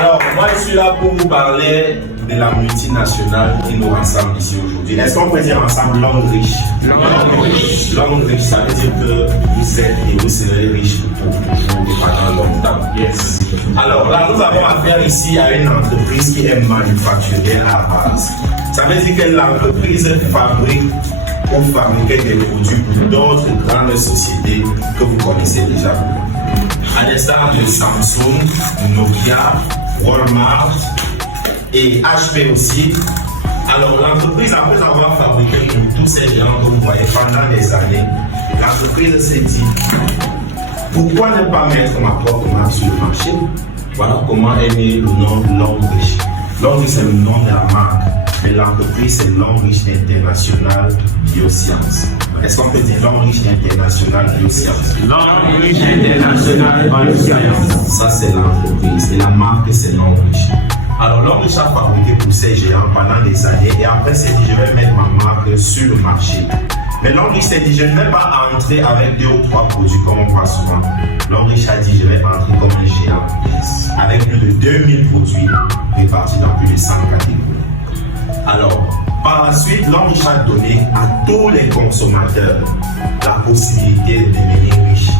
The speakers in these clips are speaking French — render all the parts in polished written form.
Alors, moi je suis là pour vous parler de la multinationale qui nous rassemble ici aujourd'hui. Est-ce qu'on peut dire ensemble l'homme riche? L'homme riche, ça veut dire que vous êtes et vous serez riche pour toujours et pendant longtemps. Yes. Alors là, nous avons affaire ici à une entreprise qui est manufacturière à base. Ça veut dire que l'entreprise fabrique ou fabriquer des produits pour d'autres grandes sociétés que vous connaissez déjà. À l'instar de Samsung, Nokia, Walmart et HP aussi. Alors l'entreprise, après avoir fabriqué pour tous ces gens que vous voyez pendant des années, l'entreprise s'est dit, pourquoi ne pas mettre ma propre marque sur le marché? Voilà comment est né le nom L'Homme Riche. L'Homme Riche, c'est le nom de la marque, mais l'entreprise, c'est L'Homme Riche International Biosciences. Est-ce qu'on peut dire L'Homme Riche International Biosciences? L'Homme Riche International Biosciences. Ça, c'est l'entreprise. Et la marque, c'est L'Homme Riche. Alors, L'Homme Riche a fabriqué pour ces géants pendant des années et après, s'est dit, je vais mettre ma marque sur le marché. Mais L'Homme Riche s'est dit, je ne vais pas entrer avec 2 ou 3 produits comme on voit souvent. L'Homme Riche a dit, je vais entrer comme un géant avec plus de 2000 produits répartis dans plus de 100 catégories. Alors, par la suite, L'Homme Riche a donné à tous les consommateurs la possibilité de devenir riche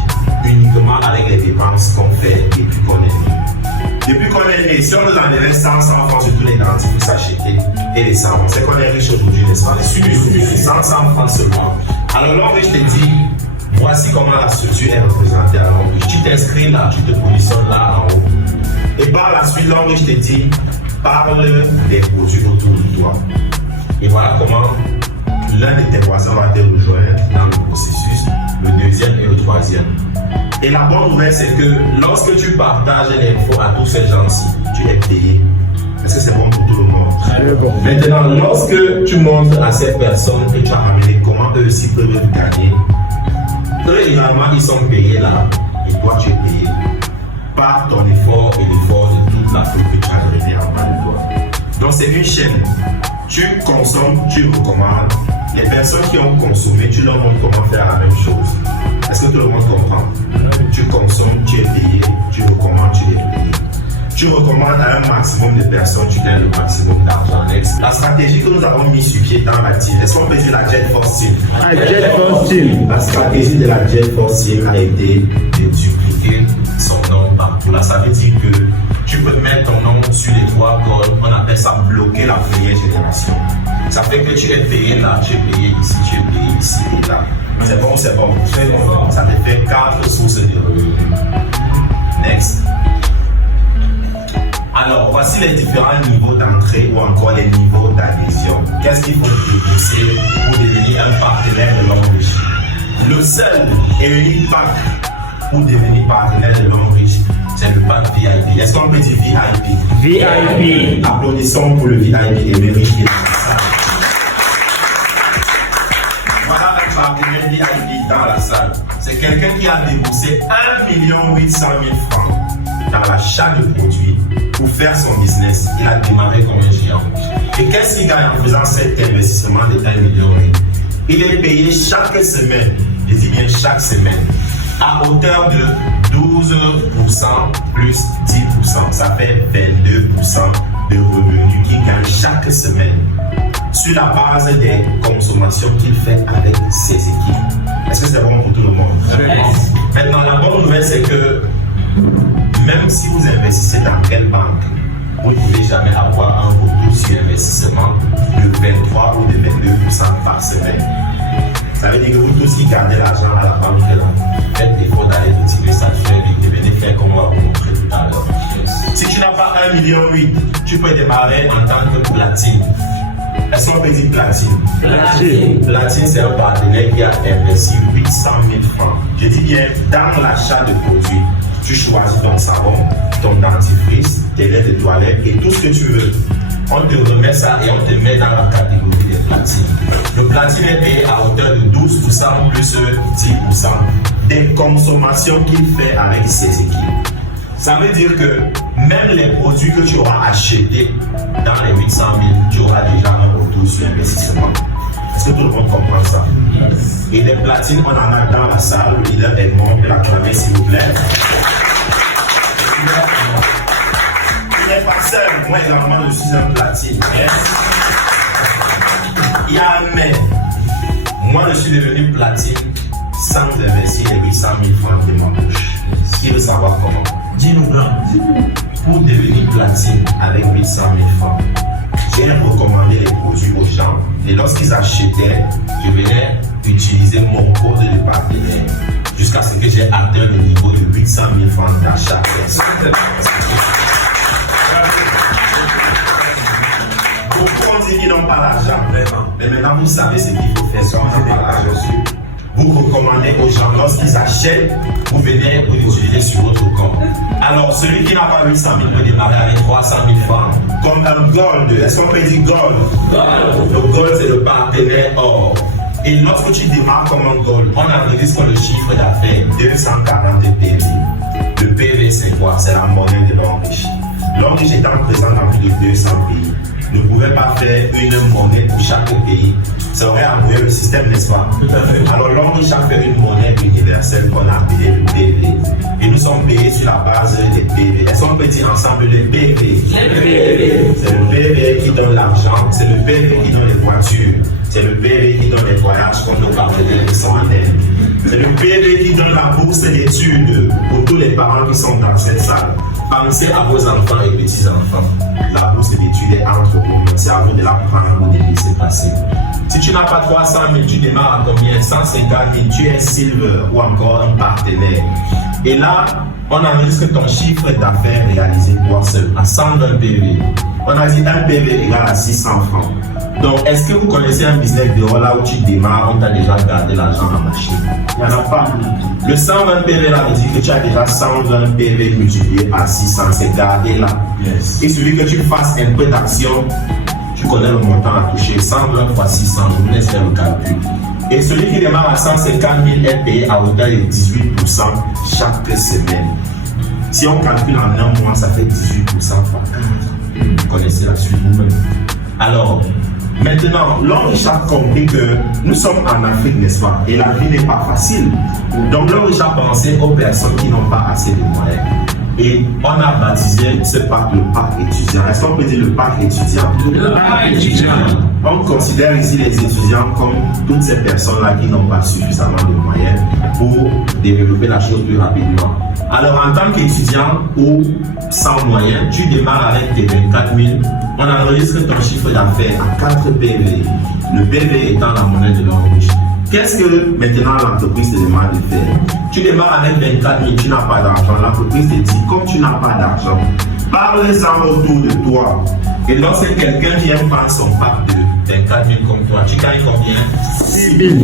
uniquement avec les dépenses qu'on fait depuis qu'on est né. Depuis qu'on est né, si on nous en donnait 100 francs sur tous les dentifrices achetés et les savons, c'est qu'on est riche aujourd'hui, n'est-ce pas? Les 100 francs seulement. Alors L'Homme Riche te dit, voici comment la structure est représentée à L'Homme Riche. Tu t'inscris là, tu te positionnes là en haut. Et par la suite, L'Homme Riche te dit, parle des produits autour de toi. Et voilà comment l'un de tes voisins va te rejoindre dans le processus, le deuxième et le troisième. Et la bonne nouvelle, c'est que lorsque tu partages l'info à tous ces gens-ci, tu es payé. Est-ce que c'est bon pour tout le monde? Très bon. Maintenant, lorsque tu montres à ces personnes que tu as ramené comment eux aussi peuvent gagner, eux également ils sont payés là, et toi tu es payé par ton effort et l'effort de toute la foule que tu as donné en bas de toi. Donc c'est une chaîne. Tu consommes, tu recommandes. Les personnes qui ont consommé, tu leur montres comment faire la même chose. Est-ce que tout le monde comprend? Tu consommes, tu es payé, tu recommandes, tu es payé. Tu recommandes à un maximum de personnes, tu gagnes le maximum d'argent. La stratégie que nous avons mis sur pied dans la team, est-ce qu'on peut dire la Jet Force Team? La stratégie de la Jet Force Team a été de dupliquer son nom partout. Là, ça veut dire que tu peux mettre ton nom sur les 3 codes, on appelle ça bloquer la première génération. Ça fait que tu es payé là, tu es payé ici, tu es payé ici et là. C'est bon, c'est bon. Très bon. Ça te fait 4 sources de revenus. Next. Alors, voici les différents niveaux d'entrée ou encore les niveaux d'adhésion. Qu'est-ce qu'il faut débourser pour devenir un partenaire de L'Homme Riche? Le seul et unique pack pour devenir partenaire de L'Homme Riche, c'est le pack VIP. Est-ce qu'on peut dire VIP? VIP. Applaudissons pour le VIP et mérite. Voilà un partenaire VIP dans la salle. C'est quelqu'un qui a déboursé 1 800 000 francs dans l'achat de produits pour faire son business. Il a démarré comme un géant. Et qu'est-ce qu'il gagne en faisant cet investissement de 1 million? Il est payé chaque semaine, je dis bien chaque semaine, à hauteur de 12% plus 10%. Ça fait 22% de revenus qu'il gagne chaque semaine sur la base des consommations qu'il fait avec ses équipes. Est-ce que c'est bon pour tout le monde? Yes. Maintenant, la bonne nouvelle, c'est que même si vous investissez dans quelle banque, vous ne pouvez jamais avoir un retour sur investissement de 23 ou de 22% par semaine. Ça veut dire que vous tous qui gardez l'argent à la banque, faites l'effort d'aller retirer ça, devenez faire comme on va vous montrer tout à l'heure. Si tu n'as pas 1,8 million, tu peux démarrer en tant que platine. Est-ce qu'on peut dire platine? Platine, c'est un partenaire qui a investi 800 000 francs. Je dis bien, dans l'achat de produits, tu choisis ton savon, ton dentifrice, tes laits de toilette et tout ce que tu veux. On te remet ça et on te met dans la catégorie des platines. Le platine est payé à hauteur de 12% plus 10% des consommations qu'il fait avec ses équipes. Ça veut dire que même les produits que tu auras achetés dans les 800 000, tu auras déjà un retour sur investissement. Est-ce que tout le monde comprend ça? Yes. Et les platines, on en a dans la salle. Le leader Edmond peut l'acclamer s'il vous plaît. Il est Moi également, je suis un platine. Il y a un mais. Moi, je suis devenu platine sans investir les 800 000 francs de ma poche. Qui veut savoir comment? Dis-nous, grand. Pour devenir platine avec 800 000 francs, j'ai recommandé les produits aux gens et lorsqu'ils achetaient, je venais utiliser mon code de partenaire jusqu'à ce que j'ai atteint le niveau de 800 000 francs d'achat. Beaucoup ont dit qu'ils n'ont pas l'argent, vraiment. Mais maintenant, vous savez ce qu'il faut faire quand on n'a pas l'argent. Vous recommandez aux gens, lorsqu'ils achètent, vous venez vous l'utiliser sur votre compte. Alors, celui qui n'a pas 800 000 peut démarrer avec 300 000 francs. Comme un gold. Est-ce qu'on peut dire gold? Le gold, c'est le partenaire or. Et lorsque tu démarres comme un gold, on enregistre le chiffre d'affaires 240 PV. Le PV, c'est quoi? C'est la monnaie de l'homme riche. L'homme riche étant présent dans plus de 200 pays, ne pouvait pas faire une monnaie pour chaque pays. Ça aurait embrouillé le système, n'est-ce pas? Tout à fait. Alors l'homme riche a fait une monnaie universelle qu'on a appelée le PV. Et nous sommes payés sur la base des PV. Est-ce qu'on peut dire ensemble le PV? C'est le PV qui donne l'argent, c'est le PV qui donne les voitures, c'est le PV qui donne les voyages comme nos partenaires qui sont en Inde. C'est le PV qui donne la bourse d'études pour tous les parents qui sont dans cette salle. Pensez à vos enfants et petits-enfants. La bourse d'études est entre vous. C'est à vous de la prendre ou de laisser passer. Si tu n'as pas 300 000, tu démarres à combien? 150 000, tu es silver ou encore un partenaire. Et là, on enregistre ton chiffre d'affaires réalisé toi seul à 120 PV. On a dit un PV égale à 600 francs. Donc, est-ce que vous connaissez un business dehors là où tu démarres, on t'a déjà gardé l'argent en machine? Il n'y en a pas. Le 120 PV là veut dire que tu as déjà 120 PV multiplié par 600, c'est gardé là. Yes. Il suffit que tu fasses un peu d'action, tu connais le montant à toucher, 120 fois 600, je vous laisse faire le calcul. Et celui qui démarre à 150 000 est payé à hauteur de 18% chaque semaine. Si on calcule en un mois, ça fait 18% fois 4. Vous connaissez la suite vous-même. Alors, maintenant, l'homme riche a compris que nous sommes en Afrique, n'est-ce pas? Et la vie n'est pas facile. Donc, l'homme riche a pensé aux personnes qui n'ont pas assez de moyens. Et on a baptisé ce pack le pack étudiant. Est-ce qu'on peut dire le pack étudiant? Le pack étudiant. On considère ici les étudiants comme toutes ces personnes-là qui n'ont pas suffisamment de moyens pour développer la chose plus rapidement. Alors, en tant qu'étudiant ou sans moyens, tu démarres avec tes 24 000. On enregistre ton chiffre d'affaires à 4 PV. Le PV étant la monnaie de l'homme riche. Qu'est-ce que maintenant l'entreprise te demande de faire? Tu démarres avec 24 000, tu n'as pas d'argent. L'entreprise te dit, comme tu n'as pas d'argent, parle-en autour de toi. Et lorsque quelqu'un vient prendre son pack de 24 000 comme toi, tu gagnes combien? 6 000.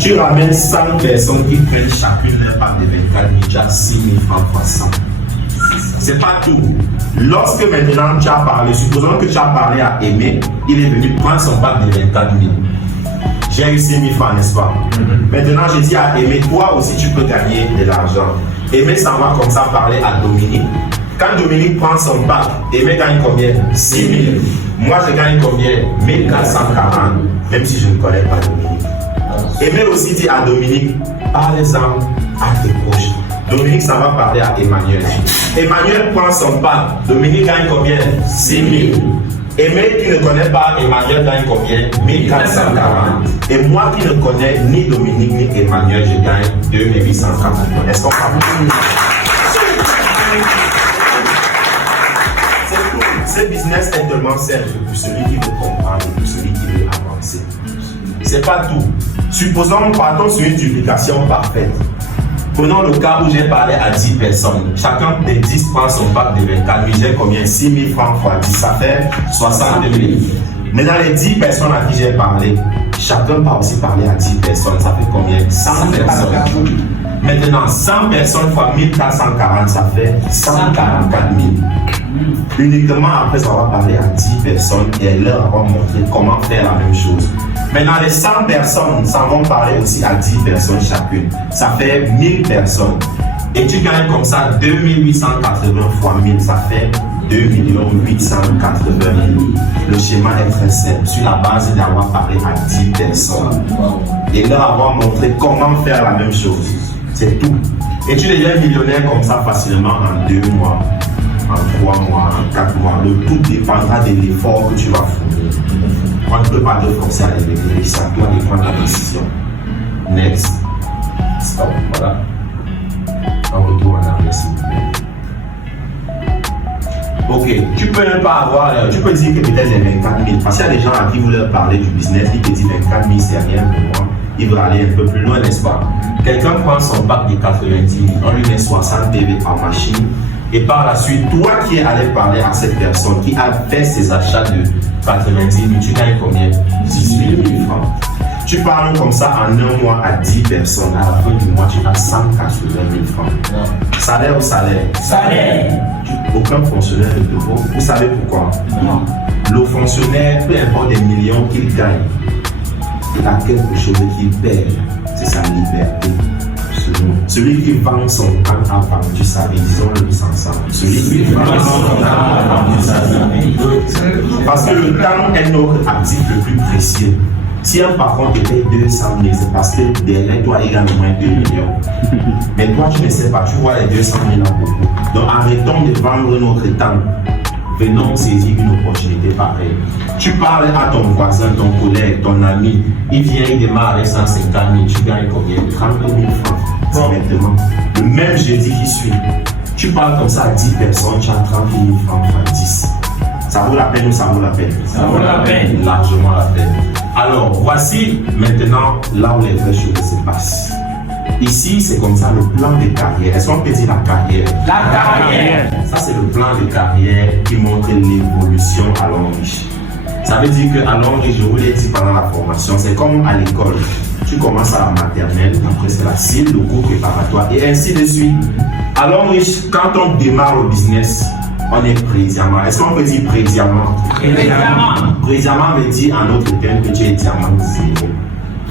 Tu ramènes 100 personnes qui prennent chacune leur pack de 24 000, tu as 6 000 francs fois 100. C'est pas tout. Lorsque maintenant tu as parlé, supposons que tu as parlé à Aimé, il est venu prendre son pack de 24 000. J'ai eu 6 000 francs, n'est-ce pas? Maintenant, je dis à Aimé, toi aussi tu peux gagner de l'argent. Aimé s'en va comme ça parler à Dominique. Quand Dominique prend son pack, Aimé gagne combien? 6 000. Moi, je gagne combien? 1 440, même si je ne connais pas Dominique. Aimé aussi dit à Dominique, parlez-en à tes proches. Dominique s'en va parler à Emmanuel. Emmanuel prend son pack. Dominique gagne combien? 6 000. Aimé qui ne connaît pas Emmanuel gagne combien? 1 440. Et moi qui ne connais ni Dominique ni Emmanuel, je gagne 2 840. Est-ce qu'on parle? C'est tout. Ce business est tellement simple pour celui qui veut comprendre et pour celui qui veut avancer. C'est pas tout. Supposons, partons sur une duplication parfaite. Prenons le cas où j'ai parlé à 10 personnes. Chacun des 10 prend son pack de 24 000. J'ai combien? 6 000 francs fois 10, ça fait 62 000. Mais dans les 10 personnes à qui j'ai parlé, chacun va aussi parler à 10 personnes. Ça fait combien? 100 personnes. Maintenant, 100 personnes fois 1440, ça fait 144 000. Uniquement après avoir parlé à 10 personnes et leur avoir montré comment faire la même chose. Maintenant, les 100 personnes s'en vont parler aussi à 10 personnes chacune. Ça fait 1000 personnes. Et tu gagnes comme ça 2880 fois 1000, ça fait 2 880 000. Le schéma est très simple, sur la base d'avoir parlé à 10 personnes et leur avoir montré comment faire la même chose. C'est tout. Et tu deviens millionnaire comme ça facilement en 2 mois, en 3 mois, en 4 mois. Le tout dépendra de l'effort que tu vas fournir. On ne peut pas te forcer à l'élever, c'est à toi de prendre la décision. Next. Stop. Voilà. On retourne en arrière, s'il vous plaît. Ok, tu peux même pas avoir, tu peux dire que peut-être les 24 000, parce qu'il y a des gens à qui vous leur parlez du business, ils te disent 24 000 c'est rien pour moi, ils veulent aller un peu plus loin, n'est-ce pas? Quelqu'un prend son bac de 90 000, on lui met 60 PV en machine, et par la suite, toi qui es allé parler à cette personne qui a fait ses achats de 90 000, tu gagnes combien? 18 000 francs. Tu parles comme ça en un mois à 10 personnes, à la fin du mois, tu as 180 000 francs. Salaire ou salaire? Salaire. Aucun fonctionnaire ne te vaut. Vous savez pourquoi? Non. Le fonctionnaire, peu importe les millions qu'il gagne, il a quelque chose qu'il perd, c'est sa liberté. Celui qui vend son temps a vendu sa vie, disons-le tous ensemble. Celui qui vend son temps a vendu sa vie. Parce que le temps est notre actif le plus précieux. Si un patron te paye 200 000, c'est parce que derrière toi, il gagne au moins 2 millions. Mais toi, tu ne sais pas, tu vois les 200 000 en beaucoup. Donc arrêtons de vendre notre temps. Venons saisir une opportunité pareille. Tu parles à ton voisin, ton collègue, ton ami, il vient, il démarre avec 150 000, tu gagnes combien? 32 000 francs. Directement. Le même jeudi qui suit, tu parles comme ça à 10 personnes, tu as 30 000 francs fois 10. Ça vaut la peine ou ça vaut la peine? Ça vaut la peine. Largement la peine. Alors, voici maintenant là où les vraies choses se passent. Ici, c'est comme ça le plan de carrière. Est-ce qu'on peut dire la carrière? La carrière. Ça, c'est le plan de carrière qui montre l'évolution à l'homme riche. Ça veut dire qu'à l'homme riche, je vous l'ai dit pendant la formation, c'est comme à l'école. Tu commences à la maternelle, après c'est la CIL, le cours préparatoire, et ainsi de suite. À l'homme riche, quand on démarre le business, on est pré-diamant. Est-ce qu'on peut dire pré-diamant? Pré-diamant. Pré-diamant veut dire en autre terme que tu es diamant 0.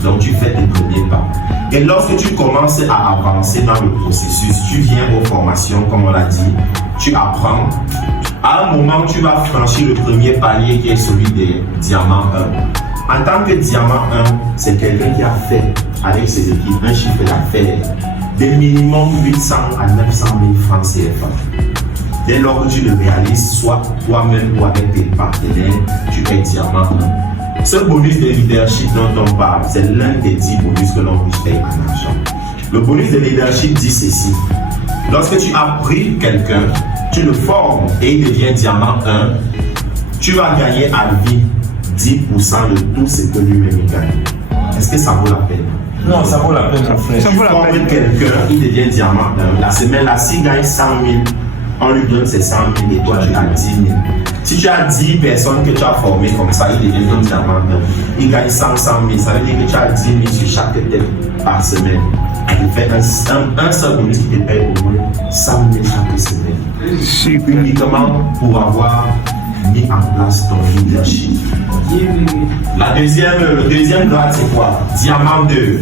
Donc tu fais tes premiers pas. Et lorsque tu commences à avancer dans le processus, tu viens aux formations, comme on l'a dit, tu apprends. À un moment, tu vas franchir le premier palier qui est celui des diamants 1. En tant que diamant 1, c'est quelqu'un qui a fait avec ses équipes un chiffre d'affaires de minimum 800 à 900 000 francs CFA. Dès lors que tu le réalises, soit toi-même ou avec tes partenaires, tu es diamant 1. Ce bonus de leadership dont on parle, c'est l'un des 10 bonus que l'on peut faire en argent. Le bonus de leadership dit ceci. Lorsque tu as pris quelqu'un, tu le formes et il devient diamant 1, tu vas gagner à vie 10% de tout ce que lui-même gagne. Est-ce que ça vaut la peine? Non, ça vaut la peine, mon frère. Tu formes quelqu'un, il devient diamant 1. La semaine là, s'il gagne 100 000, on lui donne ses 100 000 et toi tu as 10 000. Si tu as 10 personnes que tu as formées comme ça, il devient un diamant 1. Il gagne 100 000, ça veut dire que tu as 10 000 sur chaque tête par semaine. Il fait un seul bonus qui te paye au moins 100 000 chaque semaine. Super. Uniquement pour avoir mis en place ton leadership. Le deuxième grade, c'est quoi? Diamant 2.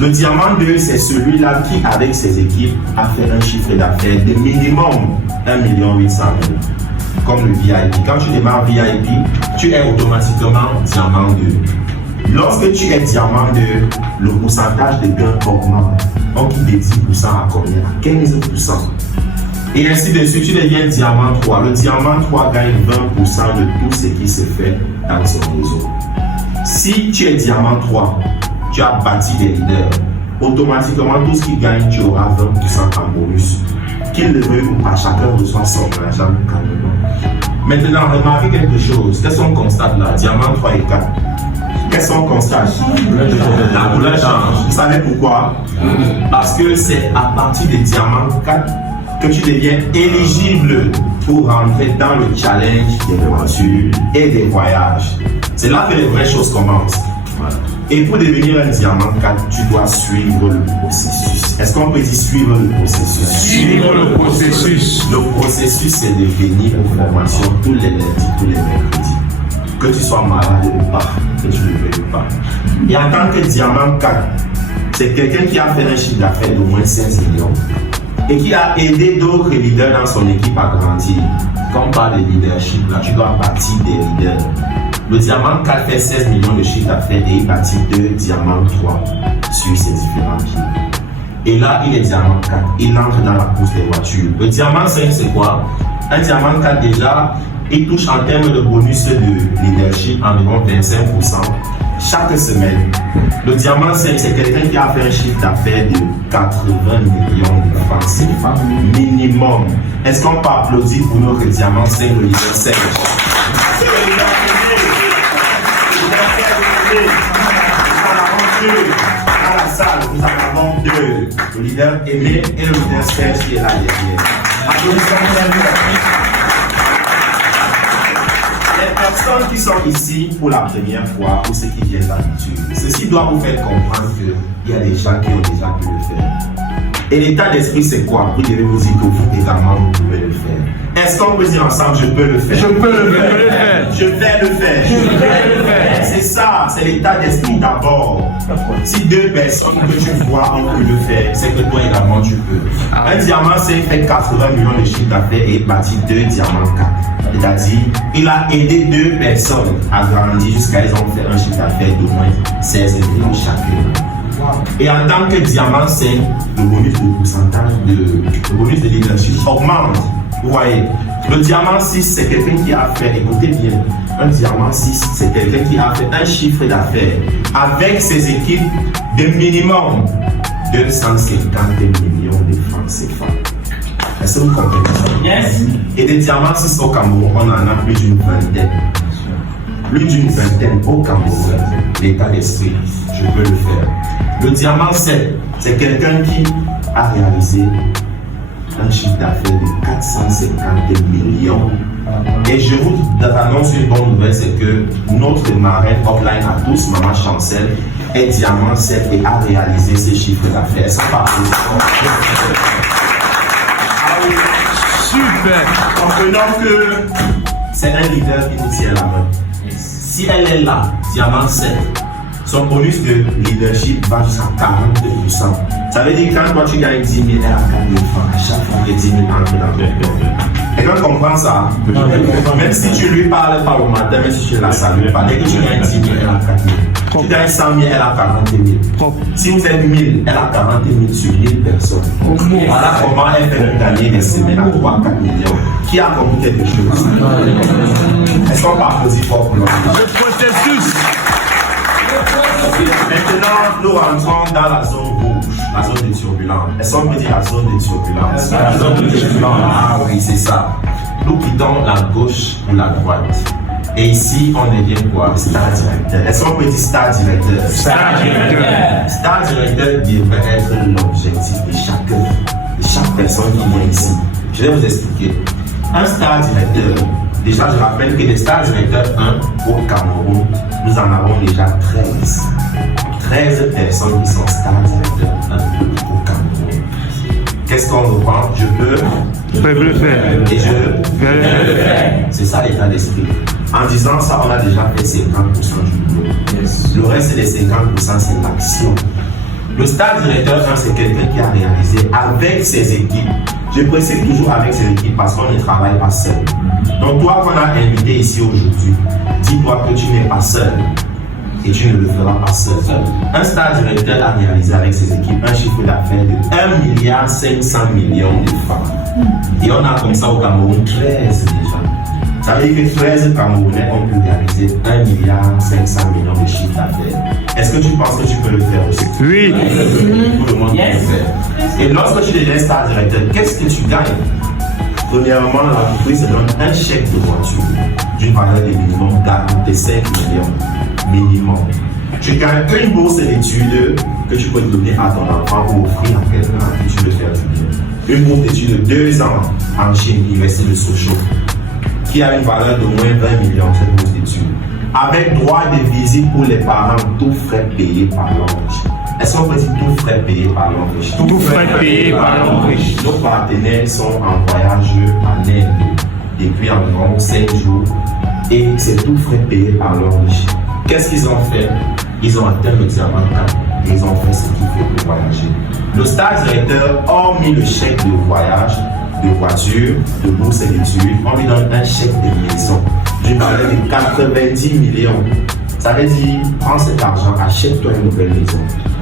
Le diamant 2, c'est celui-là qui, avec ses équipes, a fait un chiffre d'affaires de minimum 1 800 000. Comme le VIP. Quand tu démarres VIP, tu es automatiquement diamant 2. Lorsque tu es diamant 2, le pourcentage de gain augmente. On quitte de 10% à combien? À 15%. Et ainsi de suite, tu deviens diamant 3. Le diamant 3 gagne 20% de tout ce qui se fait dans son réseau. Si tu es diamant 3, tu as bâti des leaders. Automatiquement, tout ce qui gagne, tu auras 20% en bonus. Qu'il le veuille ou pas, chacun reçoit son argent calmement. Maintenant, remarquez quelque chose. Qu'est-ce qu'on constate là? Diamant 3 et 4. Qu'est-ce qu'on constate? La couleur change. Vous savez pourquoi? Parce que c'est à partir des diamants 4 que tu deviens éligible pour rentrer dans le challenge des voitures et des voyages. C'est là que les vraies choses commencent. Voilà. Et pour devenir un diamant 4, tu dois suivre le processus. Est-ce qu'on peut dire suivre le processus? Suivre le processus. Le processus, c'est de venir aux formations tous les lundis, tous les mercredis. Que tu sois malade ou pas, que tu ne le veuilles pas. Et en tant que diamant 4, c'est quelqu'un qui a fait un chiffre d'affaires d'au moins 16 millions et qui a aidé d'autres leaders dans son équipe à grandir. Quand on parle de leadership, là, tu dois bâtir des leaders. Le diamant 4 fait 16 millions de chiffre d'affaires et il bâtit 2 diamants 3 sur ses différents pieds. Et là, il est diamant 4. Il entre dans la course des voitures. Le diamant 5, c'est quoi? Un diamant 4 déjà, il touche en termes de bonus de leadership environ 25% chaque semaine. Le diamant 5, c'est quelqu'un qui a fait un chiffre d'affaires de 80 millions de francs CFA minimum. Est-ce qu'on peut applaudir pour notre diamant 5, le leader 5? Dans la salle, nous en avons 2. Le leader Aimé et le leader Serge qui est là derrière. Les personnes qui sont ici pour la première fois ou ceux qui viennent d'habitude, ceci doit vous faire comprendre qu'il y a des gens qui ont déjà pu le faire. Et l'état d'esprit, c'est quoi? Vous devez vous dire que vous également, vous pouvez le faire. Est-ce qu'on peut dire ensemble, je peux le faire? Je peux le faire. Je vais le faire. Je vais le faire. C'est ça, c'est l'état d'esprit d'abord. Si 2 personnes que tu vois ont pu le faire, c'est que toi également tu peux. Un diamant, c'est fait 80 millions de chiffre d'affaires et bâti 2 diamants 4. C'est-à-dire, il a aidé 2 personnes à grandir jusqu'à ils ont fait un chiffre d'affaires d'au moins 16 millions chacun. Et en tant que diamant 5, le bonus de pourcentage, le bonus de leadership augmente. Vous voyez, le diamant 6, c'est quelqu'un qui a fait, écoutez bien, un diamant 6, c'est quelqu'un qui a fait un chiffre d'affaires avec ses équipes de minimum 250 millions de francs CFA. Est-ce que vous comprenez ça? Yes. Et des diamants 6 au Cameroun, on en a plus d'une vingtaine. Plus d'une vingtaine au Cameroun. L'état d'esprit, je peux le faire. Le diamant 7, c'est quelqu'un qui a réalisé un chiffre d'affaires de 450 millions. Et je vous annonce une bonne nouvelle, c'est que notre marraine offline à tous, Maman Chancel, est diamant 7 et a réalisé ses chiffres d'affaires. Ça part. Super. Comprenons que c'est un leader qui nous tient la main. Si elle est là, diamant 7, son bonus de leadership va jusqu'à 40%. Ça veut dire que quand toi tu gagnes 10 000, elle a 4 000 francs à chaque fois que 10 000 entrent dans ton compte. Et quand on comprend ça, même si tu lui parles pas au matin, même si tu la salues pas, dès que tu gagnes 10 000, elle a 4 000. Tu gagnes 100 000, elle a 40 000. Si vous êtes 1000, elle a 40 000 sur 1000 personnes. Voilà comment elle fait de gagner des semaines à 3-4 millions. Qui a compris quelque chose? Est-ce qu'on peut applaudir fort pour nous? Le processus. Maintenant, nous rentrons dans la zone rouge, la zone de turbulence. Est-ce qu'on peut dire la zone de turbulence? La zone de turbulence. Ah oui, c'est ça. Nous quittons la gauche pour la droite. Et ici, on devient quoi? Star directeur. Est-ce qu'on peut dire star directeur? Star directeur. Star directeur devrait être l'objectif de chaque personne qui vient ici. Je vais vous expliquer. Un star directeur, déjà je rappelle que des stars directeurs 1 au Cameroun, nous en avons déjà 13. 13 personnes qui sont stars directeurs 1 au Cameroun. Qu'est-ce qu'on reprend? Je peux le faire. Et je peux le faire. C'est ça l'état d'esprit. En disant ça, on a déjà fait 50% du boulot. Le reste des 50%, c'est l'action. Le star directeur 1, c'est quelqu'un qui a réalisé avec ses équipes. Je précise toujours avec ses équipes parce qu'on ne travaille pas seul. Donc toi qu'on a invité ici aujourd'hui, dis-toi que tu n'es pas seul et tu ne le feras pas seul. Un star directeur a réalisé avec ses équipes un chiffre d'affaires de 1,5 milliard de francs. Et on a comme ça au Cameroun 13 déjà. Ça veut dire que 13 Camerounais ont pu réaliser 1,5 milliard de chiffre d'affaires. Est-ce que tu penses que tu peux le faire aussi? Oui. Tout le monde peut le faire. Et lorsque tu deviens star directeur, qu'est-ce que tu gagnes? Premièrement, l'entreprise te donne un chèque de voiture d'une valeur de minimum 45 millions. Minimum. Tu gagnes une bourse d'études que tu peux donner à ton enfant ou offrir à quelqu'un à qui tu veux faire du bien. Une bourse d'études de 2 ans en Chine, l'université de Sochaux, qui a une valeur de moins 20 millions, cette bourse d'études. Avec droit de visite pour les parents, tout frais payés par l'ONG. Est-ce qu'on peut dire tout frais payé par l'ONG? Tout frais payé par l'ONG. Nos partenaires sont en voyage en Inde depuis environ 5 jours et c'est tout frais payé par l'ONG. Qu'est-ce qu'ils ont fait? Ils ont atteint le diamant 4 et ils ont fait ce qu'il faut pour voyager. Le star directeur, hormis le chèque de voyage, de voiture, de bourse d'études, on lui donne un chèque de maison d'une valeur de 90 millions. Ça veut dire, prends cet argent, achète-toi une nouvelle maison.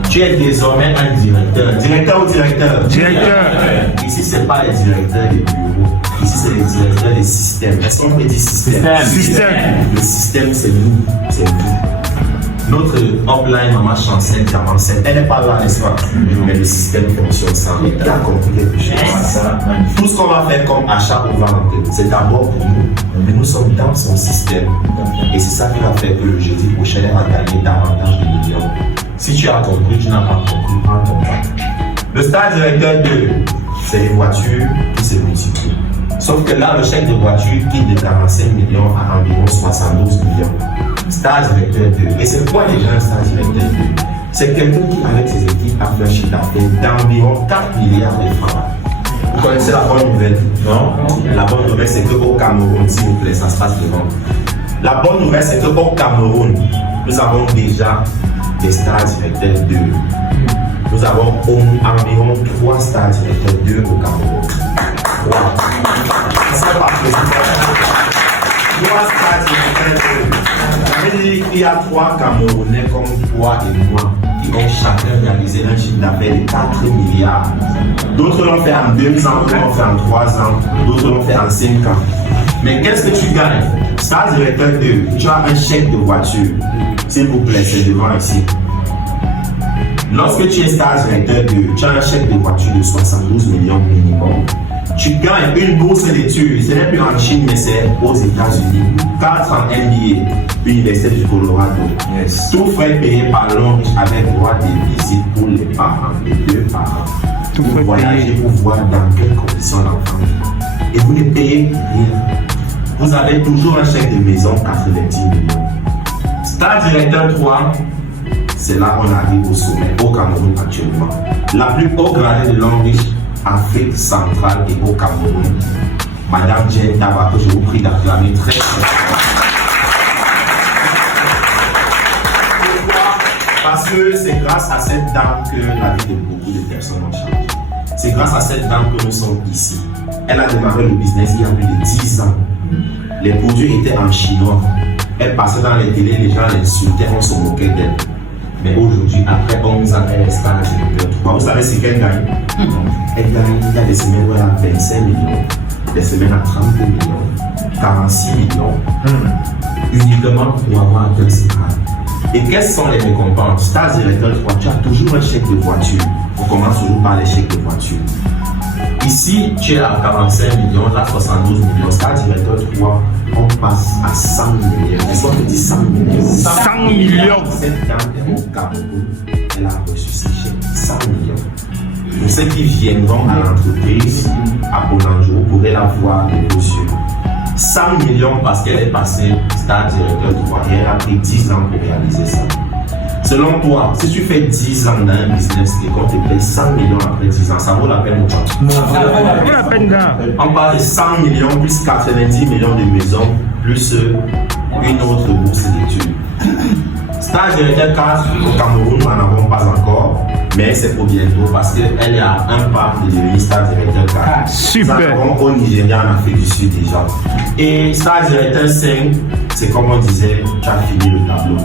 Tu es désormais un directeur. Directeur ou directeur? Directeur. Ici, ce n'est pas les directeurs des bureaux. Ici, c'est les directeurs des systèmes. Est-ce qu'on peut dire système? Le système, c'est nous. C'est vous. Notre upline, maman Chancel, Diamant-Celle, elle n'est pas là, n'est-ce pas? Mais le système fonctionne sans l'État. Il a compris quelque chose. Tout ce qu'on va faire comme achat ou vente, c'est d'abord pour nous. Mais nous sommes dans son système. Et c'est ça qui va faire que le jeudi prochain, elle va gagner davantage de millions. Si tu as compris, tu n'as pas compris, prends ton temps. Le star directeur 2, c'est les voitures qui se multiplient. Sauf que là, le chèque de voiture quitte de 45 millions à environ 72 millions. Star directeur 2. Et c'est quoi déjà un star directeur 2? C'est quelqu'un qui, avec ses équipes, a fait un chiffre d'affaires d'environ 4 milliards de francs. Vous connaissez la bonne nouvelle? Non? La bonne nouvelle, c'est qu'au Cameroun, s'il vous plaît, ça se passe devant. La bonne nouvelle, c'est qu'au Cameroun, nous avons déjà des stars directeurs 2. Nous avons environ 3 stars directeurs 2 au Cameroun. Wow. Ça va plaisir. 3 stars directeurs 2. Ça veut dire qu'il y a 3 Camerounais comme toi et moi qui ont chacun réalisé un chiffre d'affaires de 4 milliards. D'autres l'ont fait en 2 ans, d'autres l'ont fait en 3 ans, d'autres l'ont fait en 5 ans. Mais qu'est-ce que tu gagnes? Star directeur 2, tu as un chèque de voiture. S'il vous plaît, c'est devant ici. Lorsque tu es star directeur 2, tu as un chèque de voiture de 72 millions minimum. Tu gagnes une bourse d'études, ce n'est plus en Chine, mais c'est aux États-Unis. 4 en MBA, Université du Colorado. Yes. Tout frais payé par l'homme avec droit de visite pour les parents, les 2 parents. Tout pour voyager, pour voir dans quelles conditions l'enfant vit. Et vous ne payez rien. Vous avez toujours un chèque de maison 90 millions. Star directeur 3, c'est là qu'on arrive au sommet, au Cameroun actuellement. La plus haut gradée de l'homme riche, Afrique centrale et au Cameroun. Madame Jane Tabako, je vous prie d'acclamer très fort. Pourquoi? Parce que c'est grâce à cette dame que la vie de beaucoup de personnes ont changé. C'est grâce à cette dame que nous sommes ici. Elle a démarré le business il y a plus de 10 ans. Les produits étaient en chinois. Elle passait dans les télés, les gens l'insultaient, on se moquait d'elle. Mais aujourd'hui, après 11 ans, elle est star directeur 3. Vous savez ce qu'elle gagne? Elle gagne, il y a des semaines où elle a 25 millions, des semaines à 32 millions, 46 millions, uniquement pour avoir un star. Et quelles sont les récompenses? Star directeur 3, tu as toujours un chèque de voiture. On commence toujours par les chèques de voiture. Ici, tu es à 45 millions, là 72 millions. Star directeur 3, on passe à 100 millions. Est-ce qu'on te dit 100 millions? 100 millions. Cette dame est au Cameroun, elle a reçu ses chèques. 100 millions. Pour ceux qui viendront à l'entreprise, à Bonanjo, vous pourrez la voir de vos yeux. 100 millions parce qu'elle est passée star directeur 3 et elle a pris 10 ans pour réaliser ça. Selon toi, si tu fais 10 ans dans un business et qu'on te paye 100 millions après 10 ans, ça vaut la peine ou pas? Non, ça vaut la peine. On parle de 100 millions plus 90 millions de maisons plus une autre bourse d'études. Star directeur 4 au Cameroun, nous n'en avons pas encore, mais c'est pour bientôt parce qu'elle est à un pas de devenir star directeur 4. Super. Nous avons au Nigeria, en Afrique du Sud déjà. Et star directeur 5, c'est comme on disait, tu as fini le tableau.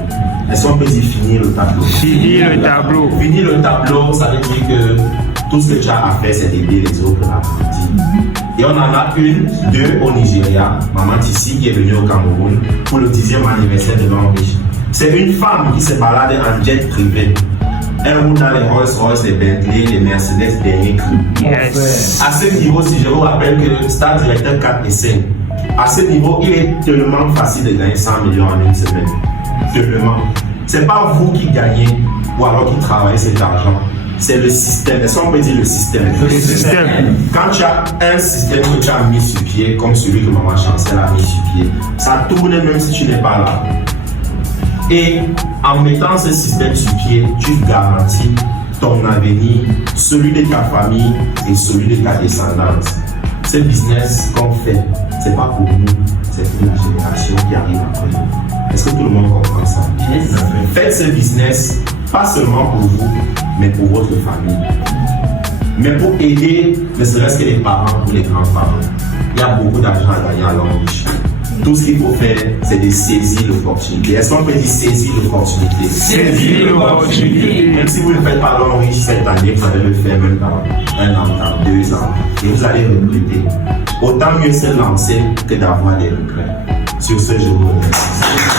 Est-ce qu'on peut dire finir le tableau? Finir le tableau. Finir le tableau, ça veut dire que tout ce que tu as à faire, c'est d'aider les autres à grandir. Et on en a 2 au Nigeria, Maman Tissi qui est venue au Cameroun pour le 10e anniversaire de l'homme riche. C'est une femme qui se balade en jet privé. Elle roule dans les Rolls-Royce, les Bentley, les Mercedes dernier cri. Yes. À ce niveau, si je vous rappelle que star directeur 4 et 5, à ce niveau, il est tellement facile de gagner 100 millions en une semaine. Tellement. C'est pas vous qui gagnez ou alors qui travaillez cet argent. C'est le système. Est-ce qu'on peut dire le système? Le système. Quand tu as un système que tu as mis sur pied, comme celui que Maman Chancel a mis sur pied, ça tourne même si tu n'es pas là. Et en mettant ce système sur pied, tu garantis ton avenir, celui de ta famille et celui de ta descendance. Ce business qu'on fait, c'est pas pour nous, c'est pour la génération qui arrive après nous. Est-ce que tout le monde comprend ça? Yes. Faites ce business, pas seulement pour vous, mais pour votre famille. Mais pour aider, ne serait-ce que les parents ou les grands-parents. Il y a beaucoup d'argent à gagner à l'homme riche. Tout ce qu'il faut faire, c'est de saisir l'opportunité. Est-ce qu'on peut dire saisir l'opportunité? Saisir l'opportunité. Même si vous ne faites pas long riche cette année, vous allez le faire même dans 1 an, dans 2 ans. Et vous allez regretter. Autant mieux se lancer que d'avoir des regrets. Sur ce, je vous remercie.